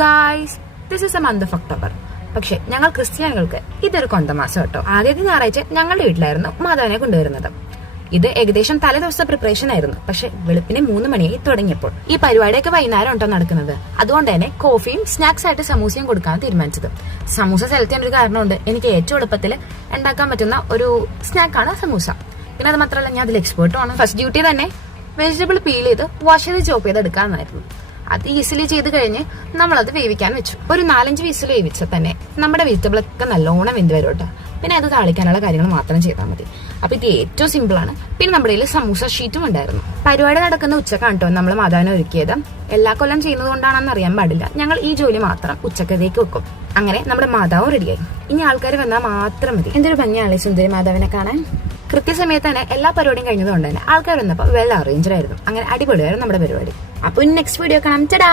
Guys, this is A month of October. പക്ഷെ ഞങ്ങൾ ക്രിസ്ത്യാനികൾക്ക് ഇതൊരു കൊന്തമാസം കേട്ടോ. ആദ്യത്തെ ഞായറാഴ്ച ഞങ്ങളുടെ വീട്ടിലായിരുന്നു മാധവനെ കൊണ്ടുവരുന്നത്. ഇത് ഏകദേശം തലേദിവസത്തെ പ്രിപ്പറേഷൻ ആയിരുന്നു. പക്ഷെ വെളുപ്പിനെ 3 മണിയായി തുടങ്ങിയപ്പോൾ ഈ പരിപാടിയൊക്കെ വൈകുന്നേരം ഉണ്ടോ നടക്കുന്നത്. അതുകൊണ്ട് തന്നെ കോഫിയും സ്നാക്സ് ആയിട്ട് സമൂസയും കൊടുക്കാൻ തീരുമാനിച്ചത്. സമൂസ സെലക്ട് ചെയ്യാൻ ഒരു കാരണമുണ്ട്. എനിക്ക് ഏറ്റവും എളുപ്പത്തിൽ ഉണ്ടാക്കാൻ പറ്റുന്ന ഒരു സ്നാക്കാണ് സമൂസ. പിന്നെ അത് മാത്രമല്ല, ഞാൻ അതിൽ എക്സ്പേർട്ടുമാണ്. ഫസ്റ്റ് ഡ്യൂട്ടി തന്നെ വെജിറ്റബിൾ പീൽ ചെയ്ത് വാഷ് ചെയ്ത് ചോപ്പ് ചെയ്ത് എടുക്കാമെന്നായിരുന്നു. അത് ഈസിലി ചെയ്ത് കഴിഞ്ഞ് നമ്മളത് വേവിക്കാൻ വെച്ചു. ഒരു 4-5 വിസിൽ വേവിച്ചാൽ തന്നെ നമ്മുടെ വെജിറ്റബിൾ ഒക്കെ നല്ലോണം വെന്ത് വരും കേട്ടോ. പിന്നെ അത് താളിക്കാനുള്ള കാര്യങ്ങൾ മാത്രം ചെയ്താൽ മതി. അപ്പൊ ഇത് ഏറ്റവും സിമ്പിൾ ആണ്. പിന്നെ നമ്മുടെ കയ്യിൽ സമൂസ ഷീറ്റും ഉണ്ടായിരുന്നു. പരിപാടി നടക്കുന്ന ഉച്ചക്കാണ് കേട്ടോ നമ്മൾ മാധവനെ ഒരുക്കിയത്. എല്ലാ കൊല്ലം ചെയ്യുന്നത് കൊണ്ടാണെന്ന് അറിയാൻ പാടില്ല. ഞങ്ങൾ ഈ ജോലി മാത്രം ഉച്ചക്കത്തേക്ക് വെക്കും. അങ്ങനെ നമ്മുടെ മാധവും റെഡിയായി. ഇനി ആൾക്കാർ വന്നാൽ മാത്രം മതി. എന്തൊരു ഭംഗിയാണല്ലേ സുന്ദരി മാധവനെ കാണാൻ. കൃത്യസമയത്ത് തന്നെ എല്ലാ പരിപാടിയും കഴിഞ്ഞതുകൊണ്ട് തന്നെ ആൾക്കാർ വന്നപ്പോൾ വെൽ അറേഞ്ച്ഡ് ആയിരുന്നു. അങ്ങനെ അടിപൊളിയായിരുന്നു നമ്മുടെ പരിപാടി. അപ്പൊ നെക്സ്റ്റ് വീഡിയോ കാണാം. ടാ.